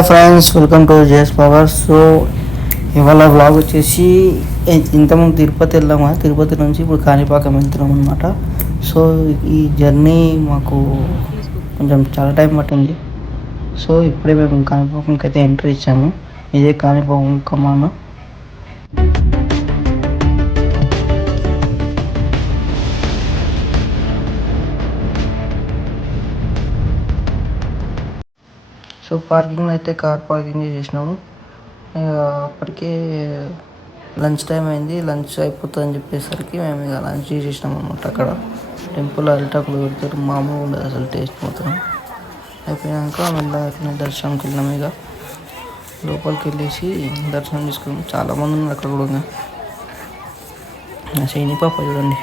Hi friends, welcome to JS power. So ఇవాళ vlog వచ్చేసి ఇంతకుముందు తిరుపతి వెళ్ళాము. తిరుపతి నుంచి ఇప్పుడు కాణిపాకం వెళ్తున్నాం అనమాట. సో ఈ జర్నీ మాకు కొంచెం చాలా టైం పట్టింది. సో ఇప్పుడే మేము కాణిపాకంకి అయితే ఎంట్రీ ఇచ్చాము. ఇదే కాణిపాకం కమాను. సో పార్కింగ్ అయితే కార్ పార్కింగ్ చేసినాము. అప్పటికే లంచ్ టైం అయింది. లంచ్ అయిపోతుందని చెప్పేసరికి మేము ఇక లంచ్ చేసేసినాం అనమాట. అక్కడ టెంపుల్ అరిటాకులు పెడతారు, మామూలు ఉండదు అసలు, టేస్ట్ మాత్రం. అయిపోయాక మెల్లగా దర్శనంకి వెళ్ళాము. ఇక లోపలికి వెళ్ళేసి దర్శనం తీసుకున్నాం. చాలామంది ఉన్నారు అక్కడ కూడా. శని పాప చూడండి.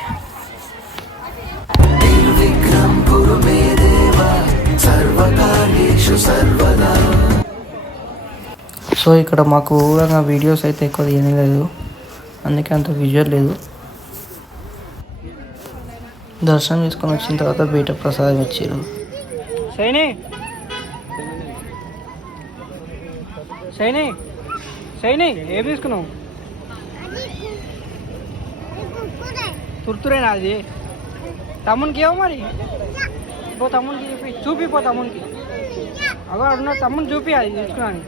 సో ఇక్కడ మాకు ఊరంగా వీడియోస్ అయితే ఎక్కువ తీయలేదు, అందుకే అంత విజువల్ లేదు. దర్శనం తీసుకొని వచ్చిన తర్వాత బయట ప్రసాదం ఇచ్చారు. ఏం తీసుకున్నావు? తుర్తురేనా అది? తమ్మునికి ఏమో మరి పో, తమ్మునికి చూపిపో. తమ్మునికి అగో అడున్న తమ్ముని చూపి, అది తీసుకున్నాను.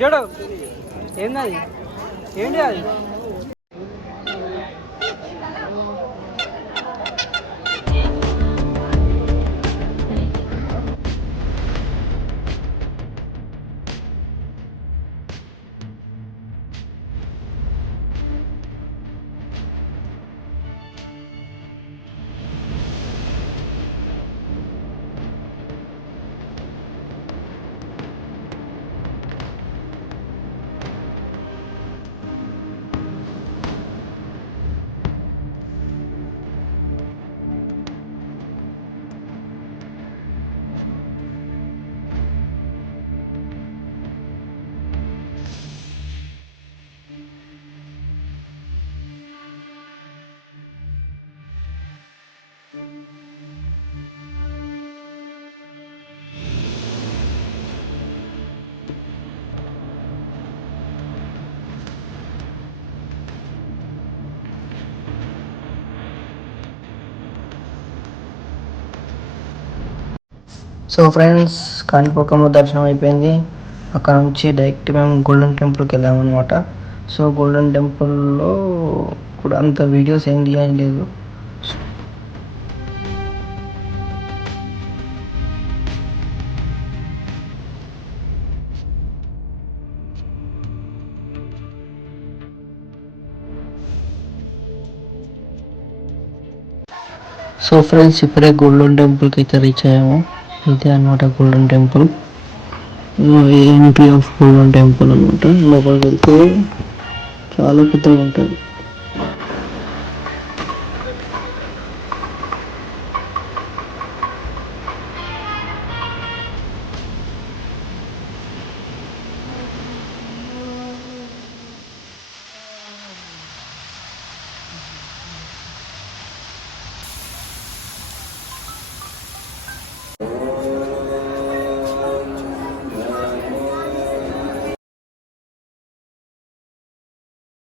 చూడు ఏంది అది, ఏంటి అది? సో ఫ్రెండ్స్, కాణిపాకంలో దర్శనం అయిపోయింది. అక్కడ నుంచి డైరెక్ట్ మేము గోల్డెన్ టెంపుల్కి వెళ్ళాము అనమాట. సో గోల్డెన్ టెంపుల్లో కూడా అంత వీడియోస్ ఏం తీయలేదు. సో ఫ్రెండ్స్, ఇప్పుడే గోల్డెన్ టెంపుల్కి అయితే రీచ్ అయ్యాము. ఇదే అనమాట golden temple. Entry of golden temple అనమాట. లోపలికి వెళ్తే చాలా పెద్దగా ఉంటుంది.